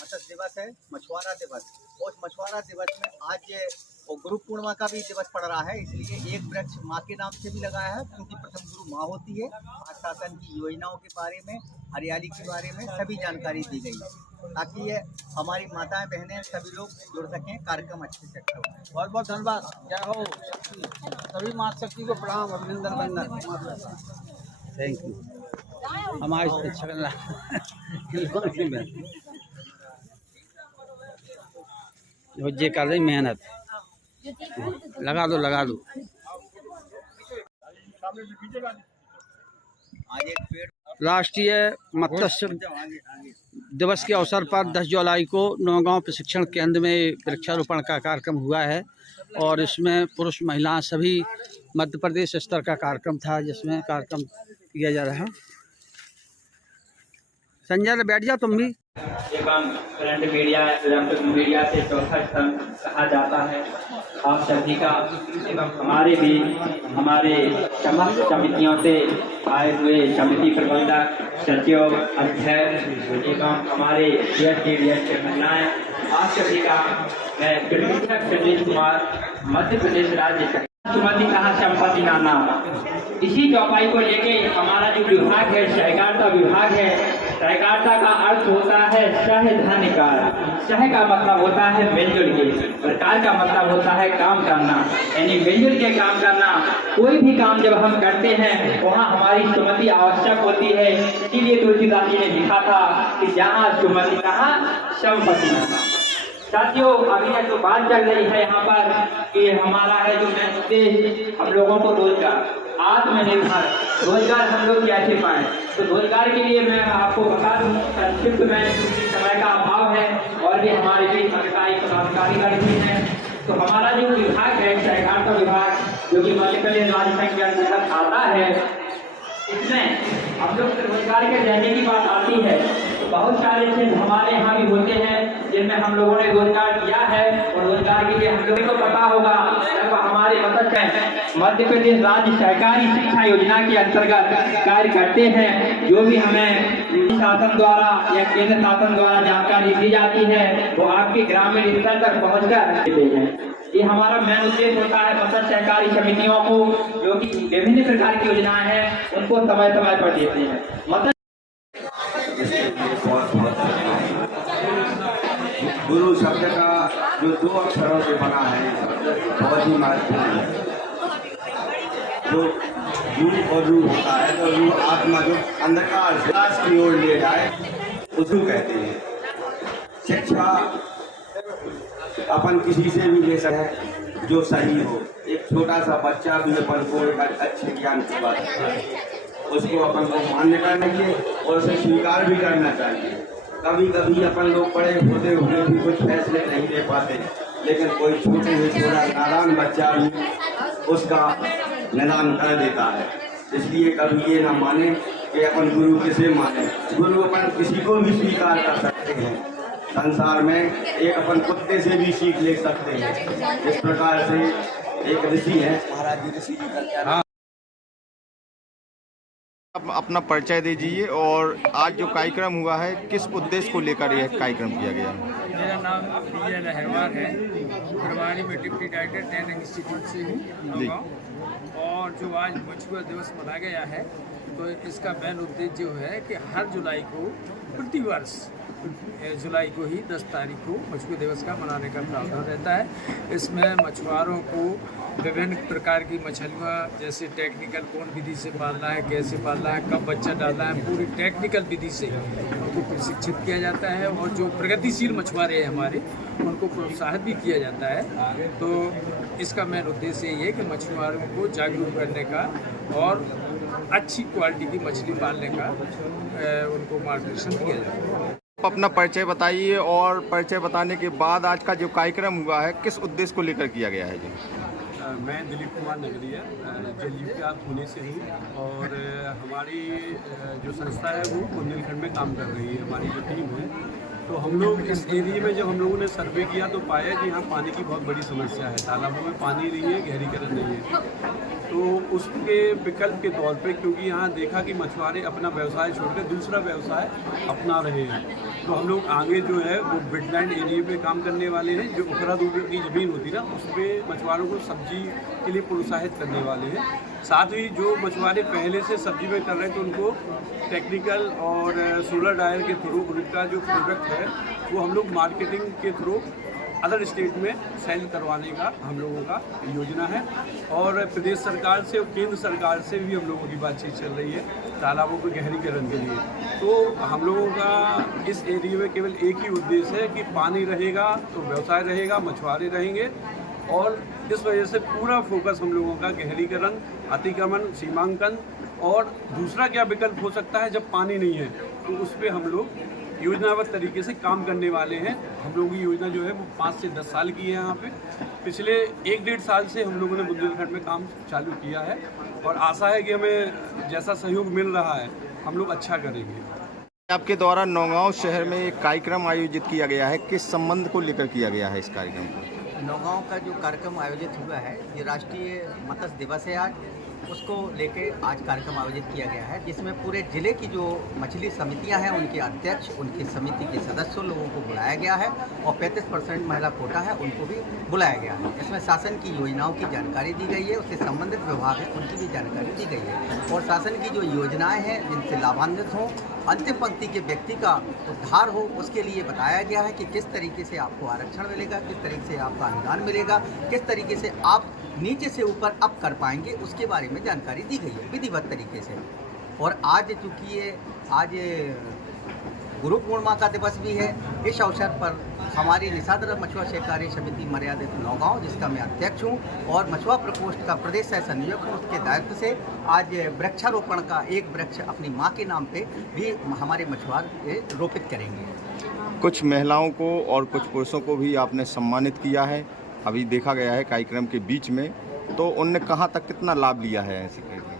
मत्स्य दिवस है, मछुआरा दिवस। उस मछुआरा दिवस में आज वो गुरु पूर्णिमा का भी दिवस पड़ रहा है, इसलिए एक वृक्ष माँ के नाम से भी लगाया है, क्योंकि प्रथम गुरु माँ होती है। आज शासन की योजनाओं के बारे में, हरियाली के बारे में सभी जानकारी दी गई है, ताकि ये हमारी माताएं बहनें सभी लोग जुड़ सकें, कार्यक्रम अच्छे से अच्छा हो। बहुत बहुत धन्यवाद। जय हो सभी माँ शक्ति को प्रणाम, अभिनंदन वंदन। Thank you. हमारे अच्छा जे कर रही मेहनत, लगा दो लगा दो। राष्ट्रीय मत्स्य दिवस के अवसर पर 10 जुलाई को नौगांव प्रशिक्षण केंद्र में वृक्षारोपण का कार्यक्रम हुआ है और इसमें पुरुष महिलाएं सभी मध्य प्रदेश स्तर का कार्यक्रम था, जिसमें कार्यक्रम किया जा रहा है। संजय बैठ जाओ तुम भी। एवं प्रिंट मीडिया, इलेक्ट्रॉनिक मीडिया से चौथा स्तंभ कहा जाता है। आप सभी का एवं हमारे समस्त समितियों से आए हुए समिति प्रबंधक, सचिव, अध्यक्ष एवं हमारे के महिलाएं, आप सभी का मैं प्रदेश कुमार, मध्य प्रदेश राज्य सुमति कहा संपत्ति नाना। इसी चौपाई को लेके हमारा जो विभाग है, सहकारिता विभाग है। सहकारिता का अर्थ होता है सहधानिकार। सह का मतलब होता है मिलजुल के, और कार का मतलब होता है काम करना, यानी मिलजुल के काम करना। कोई भी काम जब हम करते हैं वहाँ हमारी सुमति आवश्यक होती है। इसीलिए तुलसीदास जी ने लिखा था कि जहाँ सुमति कहा संपत्ति नाना। साथियों, अभी जो बात चल रही है यहाँ पर कि हमारा है जो उद्देश्य हम लोगों को रोजगार, आत्मनिर्भर रोजगार हम लोग कैसे पाएं। तो रोजगार के लिए मैं आपको बता दूं संक्षिप्त में, क्योंकि समय का अभाव है और भी हमारे बीच सरकारी पदाधिकारी भी हैं। तो हमारा जो विभाग है सहकारिता विभाग, जो कि मध्य प्रदेश राज्य संघ के अंतर्गत आता है, इसमें हम लोग रोजगार के देने की बात आती है तो बहुत सारे क्षेत्र हमारे यहाँ भी होते हैं जिनमें हम लोगों ने रोजगार किया है। और रोजगार के लिए हम लोगों को पता होगा जब हमारे मध्य प्रदेश राज्य सहकारी शिक्षा योजना के अंतर्गत कार्य करते हैं, जो भी हमें शासन द्वारा या केंद्र शासन द्वारा जानकारी दी जाती है वो आपके ग्रामीण स्तर तक पहुँच कर देते हैं। ये हमारा मेन उद्देश्य होता है मत्स्य सहकारी समितियों को, जो कि विभिन्न प्रकार की योजनाएं हैं उनको समय समय पर देते हैं। गुरु शब्द का जो 2 अक्षरों से बना है बहुत ही महत्वपूर्ण है। जो गुरु और रूह होता है, तो रूह आत्मा जो अंधकार से विकास की ओर ले जाए उसको कहते हैं। शिक्षा अपन किसी से भी ले सकते हैं जो सही हो। एक छोटा सा बच्चा भी अपन को एक अच्छे ज्ञान की बात है, उसको अपन को मान्य करना चाहिए और उसे स्वीकार भी करना चाहिए। कभी कभी अपन लोग बड़े होते हुए भी कुछ फैसले नहीं ले पाते, लेकिन कोई छोटे से छोटा नादान बच्चा भी उसका निदान कर देता है। इसलिए कभी ये ना माने कि अपन गुरु किसे माने। गुरु अपन किसी को भी स्वीकार कर सकते हैं। संसार में एक अपन कुत्ते से भी सीख ले सकते हैं। इस प्रकार से एक ऋषि है, महाराज जी ऋषि जी। आप अपना परिचय दीजिए और आज जो कार्यक्रम हुआ है किस उद्देश्य को लेकर यह कार्यक्रम किया गया है। मेरा नाम पीए लहरवार है, प्रभारी में डिप्टी डायरेक्टर ट्रेनिंग इंस्टीट्यूट से हूँ नौगांव। और जो आज मछुआ दिवस मनाया गया है तो इसका मेन उद्देश्य जो है कि हर जुलाई को प्रतिवर्ष जुलाई को ही 10 तारीख को मछुआ दिवस का मनाने का प्रावधान रहता है। इसमें मछुआरों को विभिन्न प्रकार की मछलियाँ, जैसे टेक्निकल कौन विधि से पालना है, कैसे पालना है, कब बच्चा डालना है, पूरी टेक्निकल विधि से उनको प्रशिक्षित किया जाता है। और जो प्रगतिशील मछुआरे हैं हमारे, उनको प्रोत्साहित भी किया जाता है। तो इसका मेन उद्देश्य ये है कि मछुआरों को जागरूक करने का और अच्छी क्वालिटी की मछली पालने का उनको मार्गदर्शन किया जाता है। अपना परिचय बताइए और परिचय बताने के बाद आज का जो कार्यक्रम हुआ है किस उद्देश्य को लेकर किया गया है जी। मैं दिलीप कुमार नगरिया जलीका पुणे से हूँ और हमारी जो संस्था है वो बुंदेलखंड में काम कर रही है। हमारी जो टीम है, तो हम लोग इस एरिया में जब हम लोगों ने सर्वे किया तो पाया कि यहाँ पानी की बहुत बड़ी समस्या है। तालाबों में पानी नहीं है, गहरीकरण नहीं है। तो उसके विकल्प के तौर पे, क्योंकि यहाँ देखा कि मछुआरे अपना व्यवसाय छोड़कर दूसरा व्यवसाय अपना रहे हैं, तो हम लोग आगे जो है वो मिडलैंड एरिया पे काम करने वाले हैं। जो उखरा दूबे की ज़मीन होती है ना, उस पर मछुआरों को सब्जी के लिए प्रोत्साहित करने वाले हैं। साथ ही जो मछुआरे पहले से सब्जी में कर रहे हैं तो उनको टेक्निकल और सोलर डायर के थ्रू उनका जो प्रोडक्ट है वो हम लोग मार्केटिंग के थ्रू अदर स्टेट में सेल करवाने का हम लोगों का योजना है। और प्रदेश सरकार से और केंद्र सरकार से भी हम लोगों की बातचीत चल रही है तालाबों के गहरीकरण के लिए। तो हम लोगों का इस एरिया में केवल एक ही उद्देश्य है कि पानी रहेगा तो व्यवसाय रहेगा, मछुआरे रहेंगे, और इस वजह से पूरा फोकस हम लोगों का गहरीकरण, अतिक्रमण, सीमांकन, और दूसरा क्या विकल्प हो सकता है जब पानी नहीं है, तो उस पर हम लोग योजनाबद्ध तरीके से काम करने वाले हैं। हम लोगों की योजना जो है वो 5 से 10 साल की है। यहाँ पे पिछले 1-1.5 साल से हम लोगों ने बुंदेलखंड में काम चालू किया है, और आशा है कि हमें जैसा सहयोग मिल रहा है हम लोग अच्छा करेंगे। आपके द्वारा नौगांव शहर में एक कार्यक्रम आयोजित किया गया है, किस संबंध को लेकर किया गया है इस कार्यक्रम को? नौगांव का जो कार्यक्रम आयोजित हुआ है, ये राष्ट्रीय मत्स्य दिवस है आज, उसको लेके आज कार्यक्रम आयोजित किया गया है, जिसमें पूरे ज़िले की जो मछली समितियां हैं उनके अध्यक्ष, उनकी समिति के सदस्यों लोगों को बुलाया गया है, और 35% महिला कोटा है उनको भी बुलाया गया है। इसमें शासन की योजनाओं की जानकारी दी गई है, उससे संबंधित विभाग है उनकी भी जानकारी दी गई है, और शासन की जो योजनाएँ हैं जिनसे लाभान्वित हों, अंतिम पंक्ति के व्यक्ति का उद्धार हो, उसके लिए बताया गया है कि किस तरीके से आपको आरक्षण मिलेगा, किस तरीके से आपका अनुदान मिलेगा, किस तरीके से आप नीचे से ऊपर अप कर पाएंगे, उसके बारे में जानकारी दी गई है विधिवत तरीके से। और आज चूँकि ये आज गुरु पूर्णिमा का दिवस भी है, इस अवसर पर हमारी निषाद मछुआ सहकारी समिति मर्यादित नौगांव, जिसका मैं अध्यक्ष हूँ और मछुआ प्रकोष्ठ का प्रदेश सह संयोजक हूँ, उसके दायित्व से आज वृक्षारोपण का एक वृक्ष अपनी माँ के नाम पे भी हमारे मछुआरे रोपित करेंगे। कुछ महिलाओं को और कुछ पुरुषों को भी आपने सम्मानित किया है, अभी देखा गया है कार्यक्रम के बीच में, तो उनने कहाँ तक कितना लाभ लिया है ऐसे कार्यक्रम?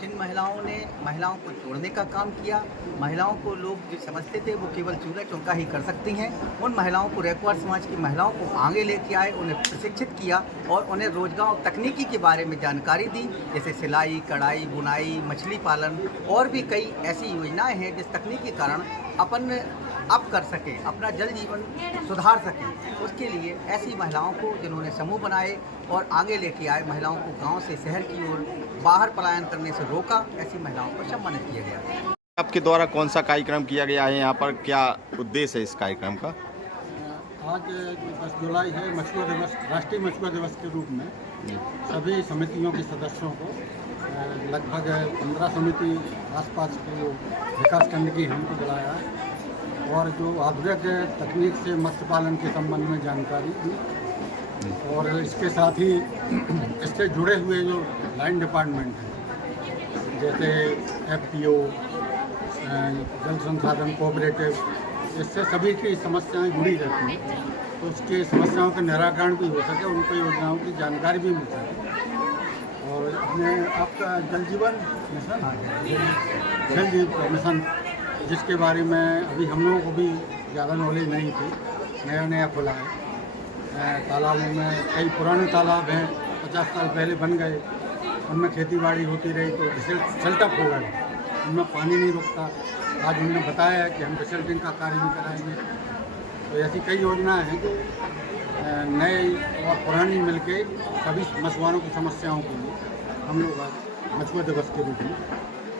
जिन महिलाओं ने महिलाओं को जोड़ने का काम किया, महिलाओं को लोग जो समझते थे वो केवल चूल्हा चौका ही कर सकती हैं, उन महिलाओं को रैकवाड़ समाज की महिलाओं को आगे लेके आए, उन्हें प्रशिक्षित किया और उन्हें रोजगार और तकनीकी के बारे में जानकारी दी, जैसे सिलाई, कढ़ाई, बुनाई, मछली पालन, और भी कई ऐसी योजनाएं हैं जिस तकनीक के कारण अपन अप कर सकें, अपना जल जीवन सुधार सकें। उसके लिए ऐसी महिलाओं को जिन्होंने समूह बनाए और आगे लेके आए, महिलाओं को गांव से शहर की ओर बाहर पलायन करने से रोका, ऐसी महिलाओं को सम्मानित किया गया। आपके द्वारा कौन सा कार्यक्रम किया गया है, यहाँ पर क्या उद्देश्य है इस कार्यक्रम का? आज 10 जुलाई है, मछुआ दिवस, राष्ट्रीय मछुआ दिवस के रूप में सभी समितियों के सदस्यों को, लगभग 15 समिति आसपास के जो विकासखंड की हमको बुलाया है, और जो आधुनिक तकनीक से मत्स्य पालन के संबंध में जानकारी दी, और इसके साथ ही इससे जुड़े हुए जो लाइन डिपार्टमेंट हैं, जैसे FPO, जल संसाधन कोऑपरेटिव, इससे सभी की समस्याएं जुड़ी रहती हैं, तो उसकी समस्याओं का निराकरण भी हो सके, उनको योजनाओं की जानकारी भी मिल सके। और अपने आपका जल जीवन मिशन जिसके बारे में अभी हम लोगों को भी ज़्यादा नॉलेज नहीं थी, नया खुला है। तालाबों में कई पुराने तालाब हैं, 50 साल पहले बन गए, उनमें खेती बाड़ी होती रही तो सेल्टअप हो गए, उनमें पानी नहीं रुकता। आज उन्होंने बताया है कि हम रिसल्टिंग का कार्य भी कराएंगे। तो ऐसी कई योजनाएं हैं जो नए और पुरानी मिलके सभी मछुआरों की समस्याओं के लिए हम लोग आज मछुआ दिवस के रूप में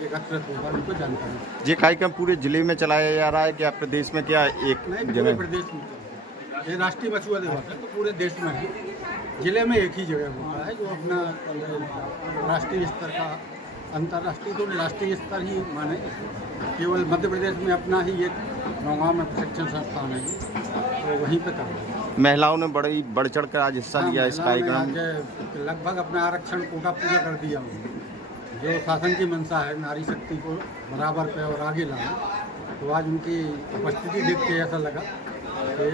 एकत्रित होकर उनको जानकारी। ये कार्यक्रम पूरे जिले में चलाया जा रहा है क्या प्रदेश में, क्या एक पूरे प्रदेश में? ये राष्ट्रीय मछुआ दिवस है तो पूरे देश में है, जिले में एक ही जगह होता है जो अपना राष्ट्रीय स्तर का, अंतर्राष्ट्रीय तो राष्ट्रीय स्तर ही माने, केवल मध्य प्रदेश में अपना ही एक नौगांव में प्रशिक्षण संस्थान है, तो वहीं पे कर रहे हैं। महिलाओं ने बड़ी बढ़ चढ़ कर आज हिस्सा लिया इस कार्यक्रम में। लगभग अपना आरक्षण कोटा पूरा कर दिया उन्होंने। जो शासन की मंशा है नारी शक्ति को बराबर पे और आगे लाना, तो आज उनकी उपस्थिति देख के ऐसा लगा कि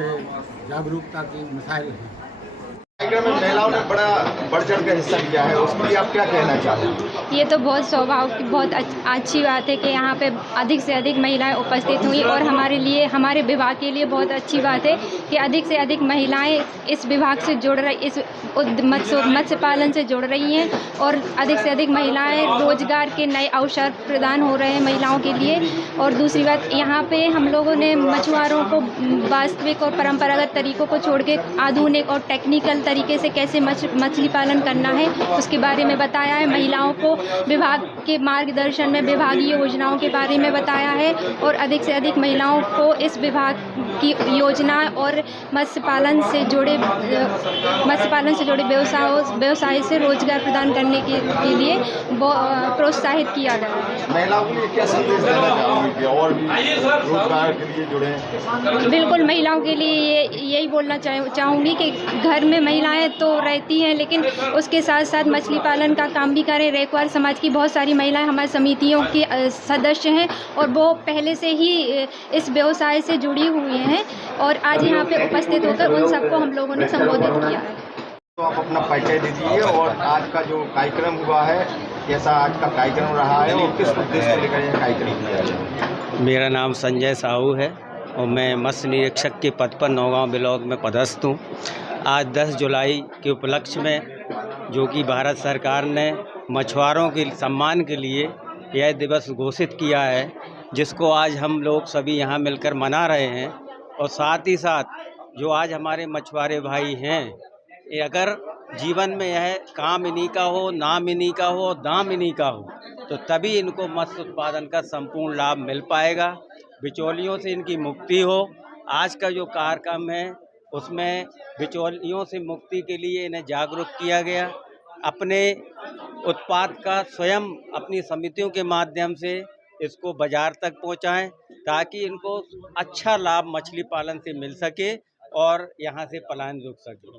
जागरूकता की मिसाइल है। कार्यक्रम में महिलाओं ने बड़ा बढ़ चढ़ कर हिस्सा लिया है, उसके लिए आप क्या कहना चाहते हैं? ये तो बहुत अच्छी बात है कि यहाँ पे अधिक से अधिक महिलाएं उपस्थित हुई और हमारे लिए, हमारे विभाग के लिए बहुत अच्छी बात है कि अधिक से अधिक महिलाएं इस विभाग से जुड़ रही, इस मत्स्य पालन से जुड़ रही हैं और अधिक से अधिक महिलाएं रोजगार के नए अवसर प्रदान हो रहे हैं महिलाओं के लिए। और दूसरी बात, यहाँ पे हम लोगों ने मछुआरों को वास्तविक और परंपरागत तरीकों को छोड़ के आधुनिक और टेक्निकल तरीके से कैसे मछली पालन करना है उसके बारे में बताया है। महिलाओं को विभाग के मार्गदर्शन में विभागीय योजनाओं के बारे में बताया है और अधिक से अधिक महिलाओं को इस विभाग की योजना और मत्स्य पालन से जुड़े व्यवसाय से रोजगार प्रदान करने के लिए प्रोत्साहित किया गया है। महिलाओं के लिए क्या संदेश देना चाहूँगी और भी रोजगार के लिए जुड़े? बिल्कुल, महिलाओं के लिए यही बोलना चाहूँगी कि घर में महिलाएं तो रहती हैं लेकिन उसके साथ साथ मछली पालन का काम भी करें। रेखवार समाज की बहुत सारी महिलाएं हमारी समितियों की सदस्य हैं और वो पहले से ही इस व्यवसाय से जुड़ी हुई हैं और आज यहाँ पे उपस्थित होकर उन सबको हम लोगों ने संबोधित किया है। तो आप अपना परिचय दीजिए और आज का जो कार्यक्रम हुआ है, कैसा आज का कार्यक्रम रहा है और किस उद्देश्य को लेकर यह कार्यक्रम किया है? मेरा नाम संजय साहू है और मैं मत्स्य निरीक्षक के पद पर नौगांव ब्लॉक में पदस्थ हूँ। आज 10 जुलाई के उपलक्ष्य में जो कि भारत सरकार ने मछुआरों के सम्मान के लिए यह दिवस घोषित किया है, जिसको आज हम लोग सभी यहाँ मिलकर मना रहे हैं। और साथ ही साथ जो आज हमारे मछुआरे भाई हैं, ये अगर जीवन में यह काम इन्हीं का हो, नाम इन्हीं का हो, दाम इन्हीं का हो, तो तभी इनको मत्स्य उत्पादन का संपूर्ण लाभ मिल पाएगा, बिचौलियों से इनकी मुक्ति हो। आज का जो कार्यक्रम है उसमें बिचौलियों से मुक्ति के लिए इन्हें जागरूक किया गया। अपने उत्पाद का स्वयं अपनी समितियों के माध्यम से इसको बाजार तक पहुंचाएं ताकि इनको अच्छा लाभ मछली पालन से मिल सके और यहाँ से पलायन रुक सके।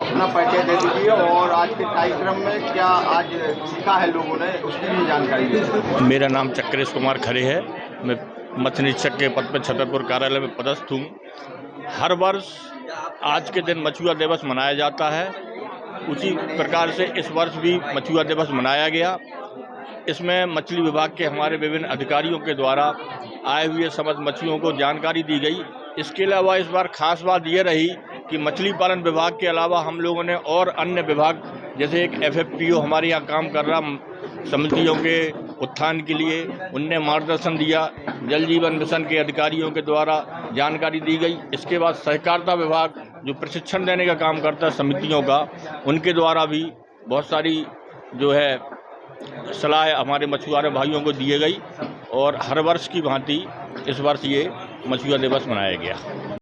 अपना परिचय दे दीजिए और आज के कार्यक्रम में क्या आज सीखा है लोगों ने, उसकी भी जानकारी दीजिए। मेरा नाम चक्रेश कुमार खरे है। मैं मत्स्य निरीक्षक के पद पर छतरपुर कार्यालय में पदस्थ हूँ। हर वर्ष आज के दिन मछुआ दिवस मनाया जाता है, उसी प्रकार से इस वर्ष भी मछुआ दिवस मनाया गया। इसमें मछली विभाग के हमारे विभिन्न अधिकारियों के द्वारा आए हुए समस्त मछलियों को जानकारी दी गई। इसके अलावा इस बार खास बात ये रही कि मछली पालन विभाग के अलावा हम लोगों ने और अन्य विभाग जैसे एक FFPO हमारे यहाँ काम कर रहा समितियों के उत्थान के लिए, उनने मार्गदर्शन दिया। जल जीवन मिशन के अधिकारियों के द्वारा जानकारी दी गई। इसके बाद सहकारिता विभाग जो प्रशिक्षण देने का काम करता है समितियों का, उनके द्वारा भी बहुत सारी जो है सलाह हमारे मछुआरे भाइयों को दिए गई और हर वर्ष की भांति इस वर्ष ये मछुआ दिवस मनाया गया।